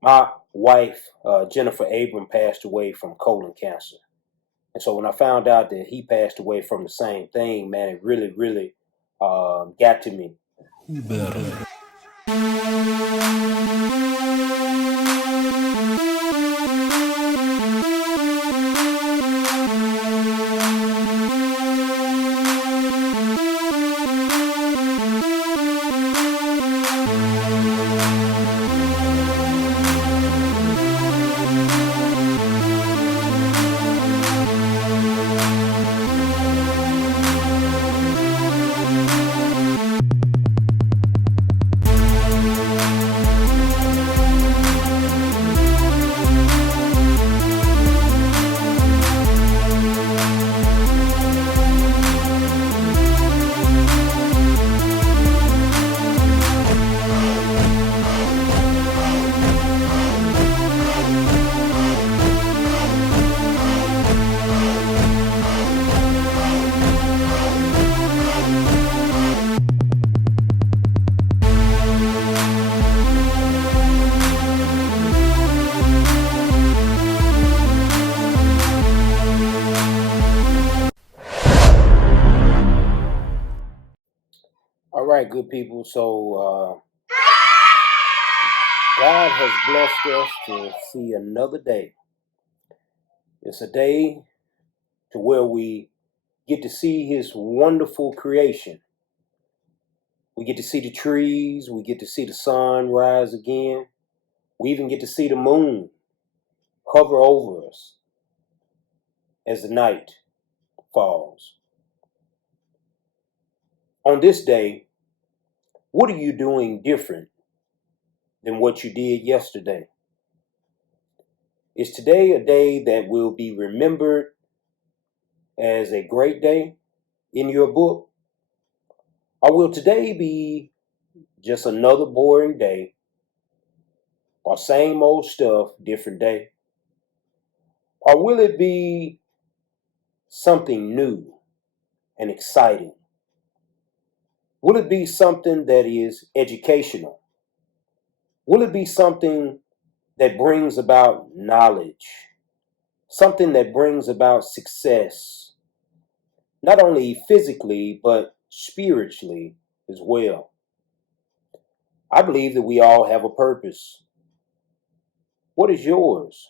My wife, Jennifer Abram, passed away from colon cancer. And so when I found out that he passed away from the same thing, man, it really, really got to me. You better. All right, good people. So God has blessed us to see another day. It's a day to where we get to see his wonderful creation. We get to see the trees. We get to see the sun rise again. We even get to see the moon hover over us as the night falls. On this day, what are you doing different than what you did yesterday? Is today a day that will be remembered as a great day in your book? Or will today be just another boring day or same old stuff, different day? Or will it be something new and exciting? Will it be something that is educational? Will it be something that brings about knowledge? Something that brings about success, not only physically, but spiritually as well. I believe that we all have a purpose. What is yours?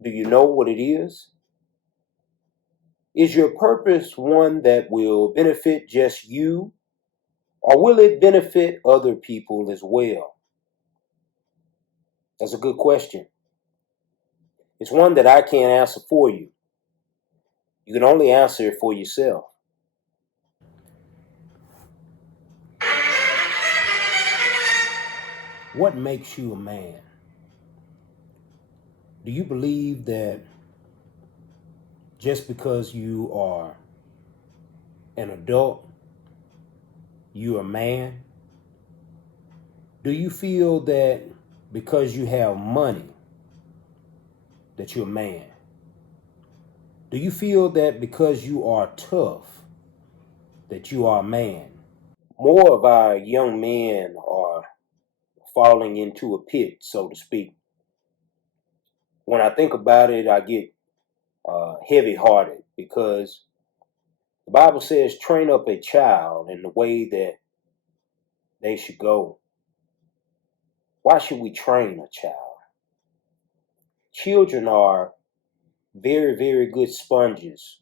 Do you know what it is? Is your purpose one that will benefit just you, or will it benefit other people as well? That's a good question. It's one that I can't answer for you. You can only answer it for yourself. What makes you a man? Do you believe that just because you are an adult, you're a man? Do you feel that because you have money, that you're a man? Do you feel that because you are tough, that you are a man? More of our young men are falling into a pit, so to speak. When I think about it, I get heavy-hearted because the Bible says, train up a child in the way that they should go. Why should we train a child? Children are very, very good sponges.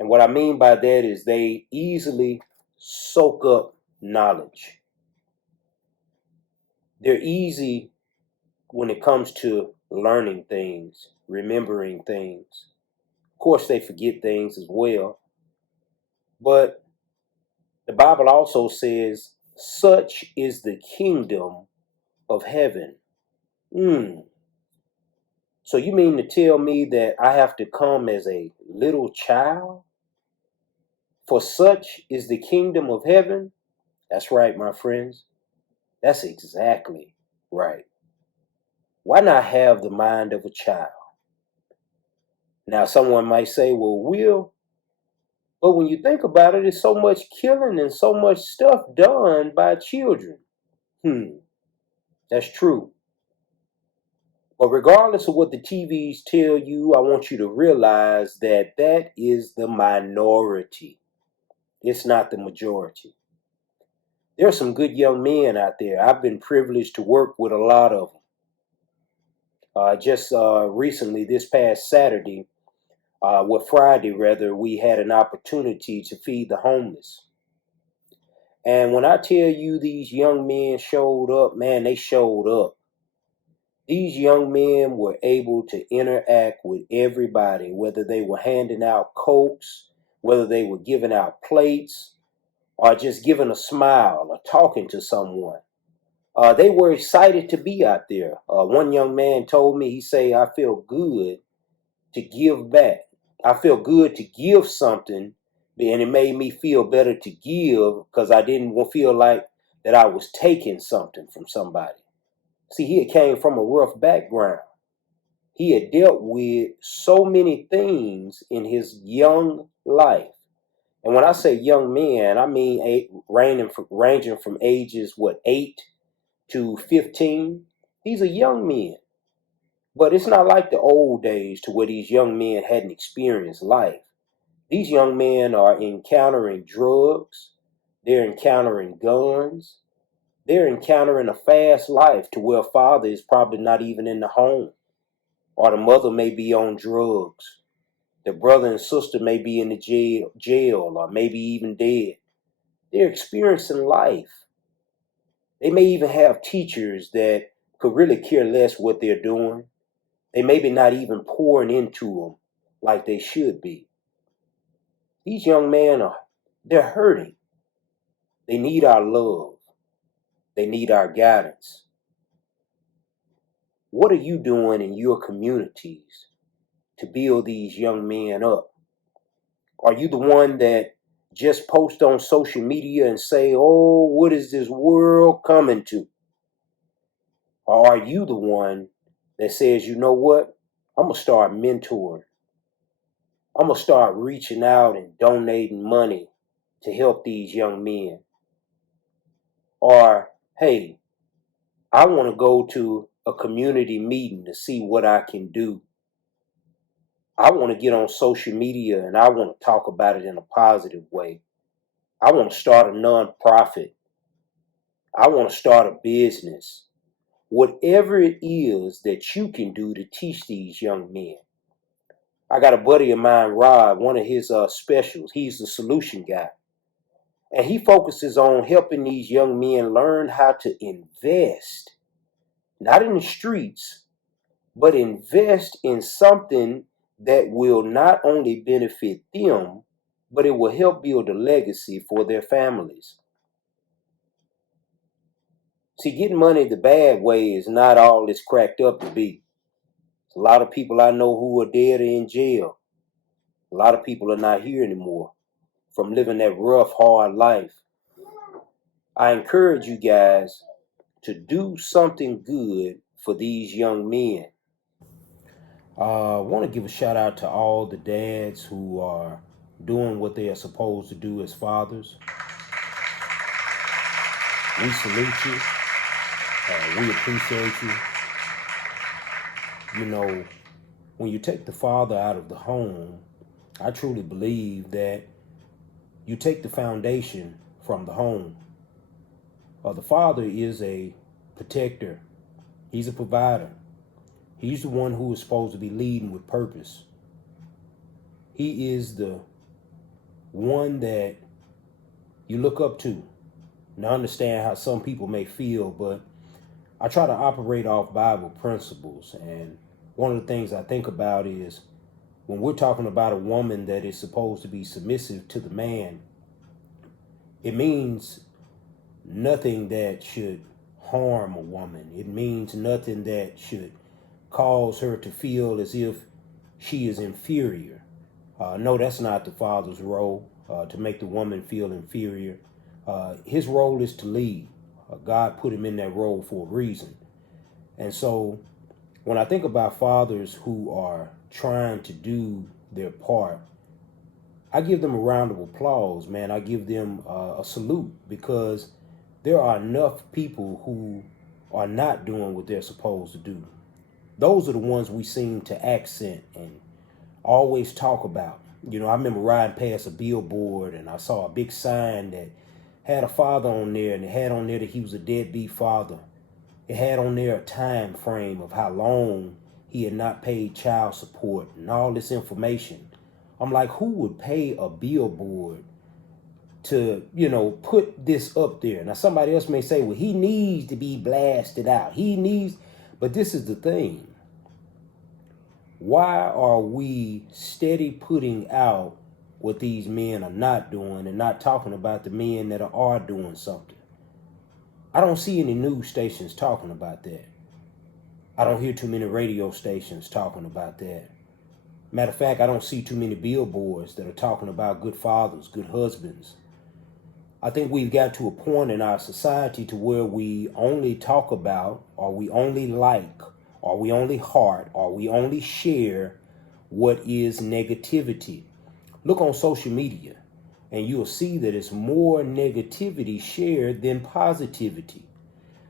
And what I mean by that is they easily soak up knowledge. They're easy when it comes to learning things, remembering things. Of course, they forget things as well. But the Bible also says, such is the kingdom of heaven. So you mean to tell me that I have to come as a little child? For such is the kingdom of heaven? That's right, my friends. That's exactly right. Why not have the mind of a child? Now, someone might say, well, Will, but when you think about it, it's so much killing and so much stuff done by children. That's true. But regardless of what the TVs tell you, I want you to realize that that is the minority. It's not the majority. There are some good young men out there. I've been privileged to work with a lot of them. Just recently, this past Saturday, Friday rather, we had an opportunity to feed the homeless. And when I tell you these young men showed up, man, they showed up. These young men were able to interact with everybody, whether they were handing out cokes, whether they were giving out plates, or just giving a smile or talking to someone. They were excited to be out there. One young man told me, he said, I feel good to give back. I feel good to give something, and it made me feel better to give because I didn't feel like that I was taking something from somebody. See, he had came from a rough background. He had dealt with so many things in his young life. And when I say young men, I mean ranging from ages, 8 to 15. These are young men. But it's not like the old days to where these young men hadn't experienced life. These young men are encountering drugs. They're encountering guns. They're encountering a fast life to where father is probably not even in the home. Or the mother may be on drugs. The brother and sister may be in the jail or maybe even dead. They're experiencing life. They may even have teachers that could really care less what they're doing. They maybe not even pouring into them like they should be. These young men they're hurting. They need our love. They need our guidance. What are you doing in your communities to build these young men up? Are you the one that just post on social media and say, oh, what is this world coming to? Or are you the one that says, you know what? I'm going to start mentoring. I'm going to start reaching out and donating money to help these young men. Or, hey, I want to go to a community meeting to see what I can do. I want to get on social media and I want to talk about it in a positive way. I want to start a nonprofit. I want to start a business. Whatever it is that you can do to teach these young men. I got a buddy of mine, Rob, one of his specials. He's the solution guy. And he focuses on helping these young men learn how to invest. Not in the streets, but invest in something that will not only benefit them, but it will help build a legacy for their families. See, getting money the bad way is not all it's cracked up to be. A lot of people I know who are dead or in jail. A lot of people are not here anymore from living that rough, hard life. I encourage you guys to do something good for these young men. I want to give a shout out to all the dads who are doing what they are supposed to do as fathers. We salute you. We appreciate you. You know, when you take the father out of the home, I truly believe that you take the foundation from the home. The father is a protector. He's a provider. He's the one who is supposed to be leading with purpose. He is the one that you look up to. And I understand how some people may feel, but I try to operate off Bible principles. And one of the things I think about is when we're talking about a woman that is supposed to be submissive to the man, it means nothing that should harm a woman. It means nothing that should cause her to feel as if she is inferior. No, that's not the father's role, to make the woman feel inferior. His role is to lead. God put him in that role for a reason. And so when I think about fathers who are trying to do their part, I give them a round of applause, man. I give them a salute, because there are enough people who are not doing what they're supposed to do. Those are the ones we seem to accent and always talk about. I remember riding past a billboard and I saw a big sign that had a father on there, and it had on there that he was a deadbeat father. It had on there a time frame of how long he had not paid child support and all this information. I'm like, who would pay a billboard to, put this up there? Now, somebody else may say, well, he needs to be blasted out. But this is the thing. Why are we steady putting out what these men are not doing and not talking about the men that are doing something? I don't see any news stations talking about that. I don't hear too many radio stations talking about that. Matter of fact, I don't see too many billboards that are talking about good fathers, good husbands. I think we've got to a point in our society to where we only talk about, or we only like, or we only heart, or we only share what is negativity. Look on social media and you'll see that it's more negativity shared than positivity.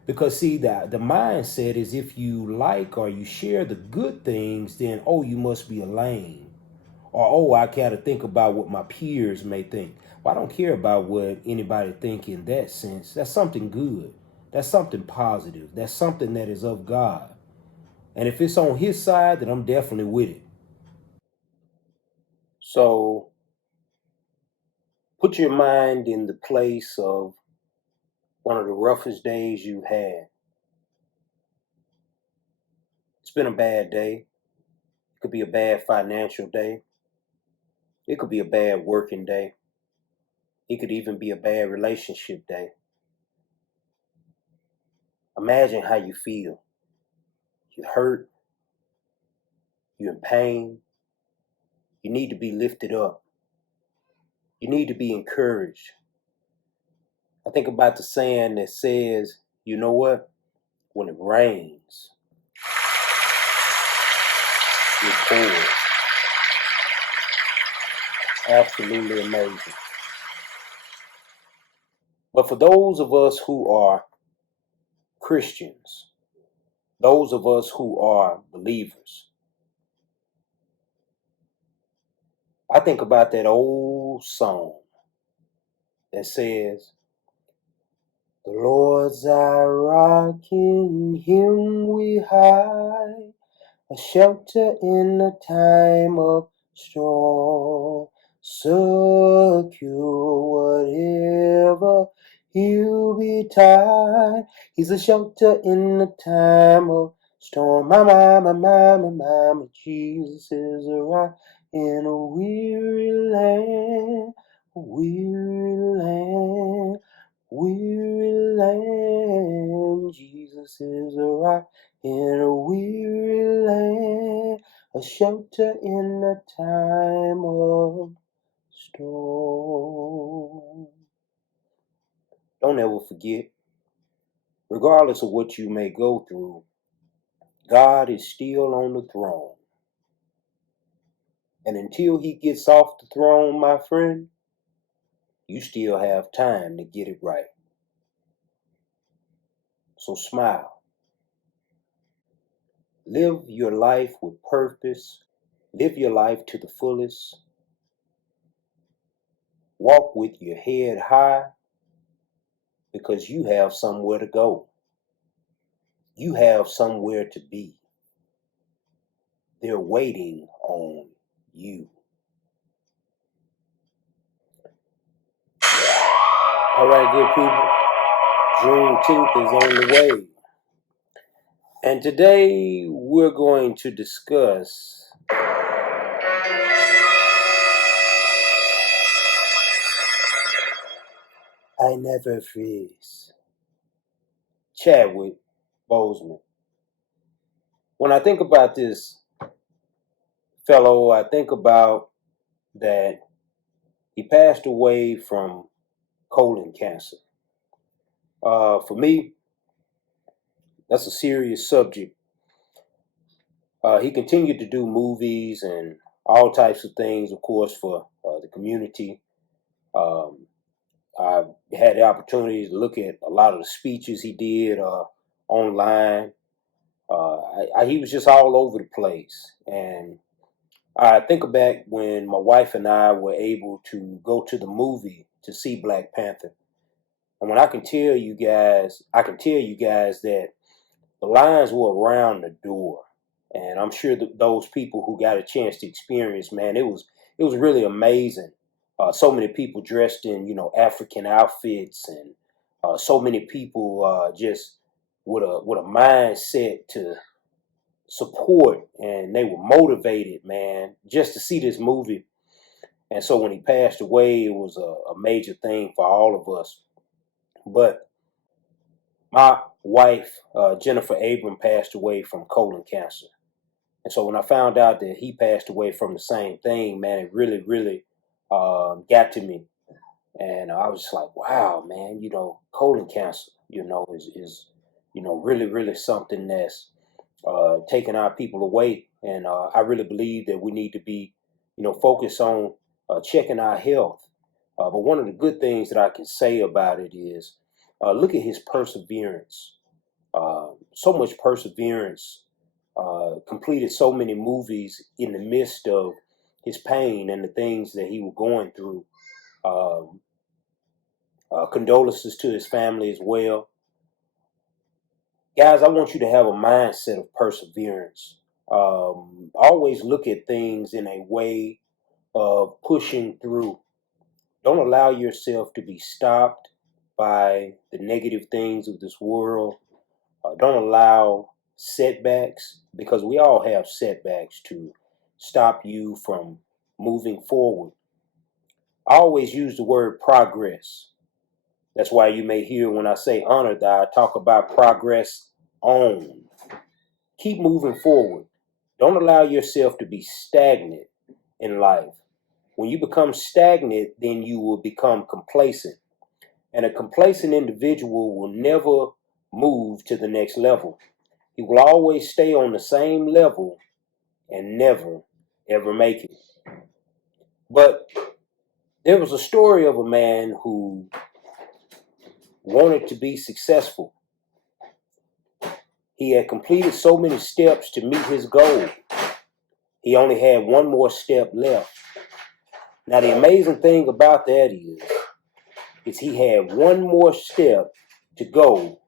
Because see, the mindset is if you like or you share the good things, then, oh, you must be a lame. Or, oh, I gotta think about what my peers may think. Well, I don't care about what anybody think in that sense. That's something good. That's something positive. That's something that is of God. And if it's on his side, then I'm definitely with it. So put your mind in the place of one of the roughest days you've had. It's been a bad day. It could be a bad financial day. It could be a bad working day. It could even be a bad relationship day. Imagine how you feel. You're hurt. You're in pain. You need to be lifted up. You need to be encouraged. I think about the saying that says, you know what? When it rains, it pours. Absolutely amazing. But for those of us who are Christians, those of us who are believers, I think about that old song that says, the Lord's our rock, in him we hide, a shelter in a time of storm, secure whatever he'll betide. He's a shelter in a time of storm. My, Jesus is a rock in a weary land, a weary land. Weary land, Jesus is a rock in a weary land, a shelter in a time of storm. Don't ever forget, regardless of what you may go through, God is still on the throne. And until he gets off the throne, my friend, you still have time to get it right. So smile. Live your life with purpose. Live your life to the fullest. Walk with your head high because you have somewhere to go. You have somewhere to be. They're waiting on you. All right, good people. Juneteenth is on the way. And today we're going to discuss I Never Freeze. Chadwick Boseman. When I think about this fellow, I think about that he passed away from colon cancer. For me, that's a serious subject. He continued to do movies and all types of things, of course, for the community. I had the opportunity to look at a lot of the speeches he did online. He was just all over the place. And I think back when my wife and I were able to go to the movie to see Black Panther. And when I can tell you guys that the lines were around the door. And I'm sure that those people who got a chance to experience, man, it was really amazing. So many people dressed in, African outfits, and so many people just with a mindset to support, and they were motivated, man, just to see this movie. And so when he passed away, it was a major thing for all of us. But my wife, Jennifer Abram, passed away from colon cancer. And so when I found out that he passed away from the same thing, man, it really, really got to me. And I was just like, wow, man, colon cancer, is really, really something that's taking our people away. And I really believe that we need to be, focused on checking our health. But one of the good things that I can say about it is look at his perseverance. So much perseverance. Completed so many movies in the midst of his pain and the things that he was going through. Condolences to his family as well. Guys, I want you to have a mindset of perseverance. Always look at things in a way of pushing through. Don't allow yourself to be stopped by the negative things of this world. Don't allow setbacks, because we all have setbacks, to stop you from moving forward. I always use the word progress. That's why you may hear when I say Honorthi, I talk about progress on. Keep moving forward. Don't allow yourself to be stagnant in life. When you become stagnant, then you will become complacent. And a complacent individual will never move to the next level. He will always stay on the same level and never, ever make it. But there was a story of a man who wanted to be successful. He had completed so many steps to meet his goal. He only had one more step left. Now, the amazing thing about that is he had one more step to go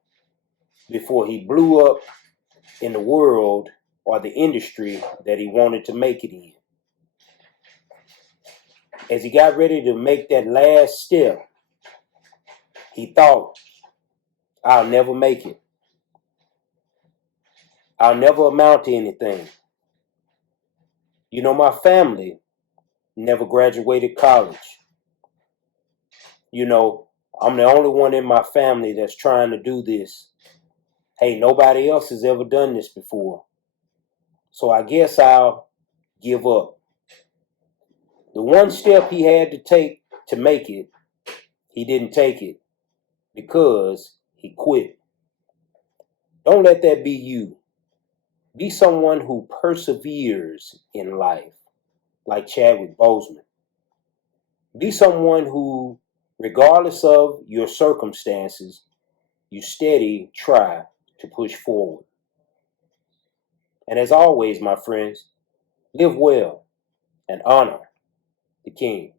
before he blew up in the world or the industry that he wanted to make it in. As he got ready to make that last step, he thought, I'll never make it. I'll never amount to anything. My family never graduated college. I'm the only one in my family that's trying to do this. Hey, nobody else has ever done this before. So I guess I'll give up. The one step he had to take to make it, he didn't take it because he quit. Don't let that be you. Be someone who perseveres in life, like Chadwick Boseman. Be someone who, regardless of your circumstances, you steady try to push forward. And as always, my friends, live well and honor the King.